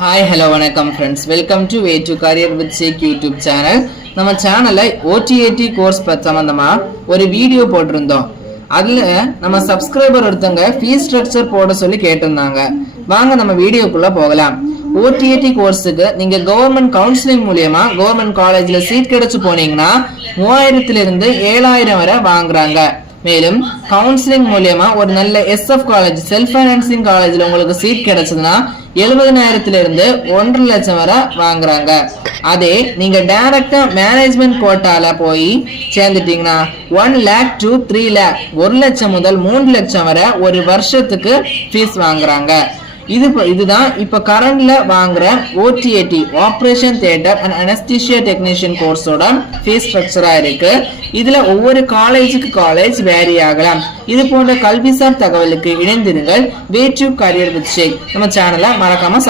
Hi, hello, vanakkam friends. Welcome to Way to Career with Sheikh YouTube channel. நம்ம சேனல்ல OTAT course சம்பந்தமா ஒரு video போட்டிருந்தோம். அதுல நம்ம சப்ஸ்கிரைபர் ஒருத்தங்க ஃபீஸ் ஸ்ட்ரக்சர் போட சொல்லி கேட்டிருந்தாங்க. வாங்க நம்ம வீடியோக்குள்ள போகலாம். OTAT கோர்ஸுக்கு நீங்க கவர்மெண்ட் கவுன்சிலிங் மூலமா கவர்மெண்ட் காலேஜ்ல சீட் கிடைச்சு போனீங்கன்னா 3000 இருந்து 7000 வரை வாங்குறாங்க. மேலும் கவுன்சிலிங் மூலமா ஒரு நல்ல SF காலேஜ் செல்ஃப் ஃபைனான்சிங் காலேஜ்ல உங்களுக்கு சீட் கிடைச்சதுன்னா 70,000 இருந்து 1.5 லட்சம் வரை வாங்குறாங்க. அதே நீங்க டைரக்டா மேனேஜ்மெண்ட் கோட்டால போய் சேர்ந்துட்டீங்கன்னா 1 lakh to 3 lakh 1 லட்சம் முதல் 3 லட்சம் வரை ஒரு வருஷத்துக்கு ஃபீஸ் வாங்குறாங்க. இதுதான் இப்ப கரண்ட்ல வாங்குற OTAT operation theatre and anaesthesia technician கோர்ஸோட ஃபீஸ் ஸ்ட்ரக்சரா இருக்கு. இதுல ஒவ்வொரு காலேஜுக்கு காலேஜ் வேரி ஆகலாம். இது போன்ற கல்விசார் தகவலுக்கு இணைந்திருங்கள். வே டு கரியர் வித் ஷேக் நம்ம சேனலை மறக்காம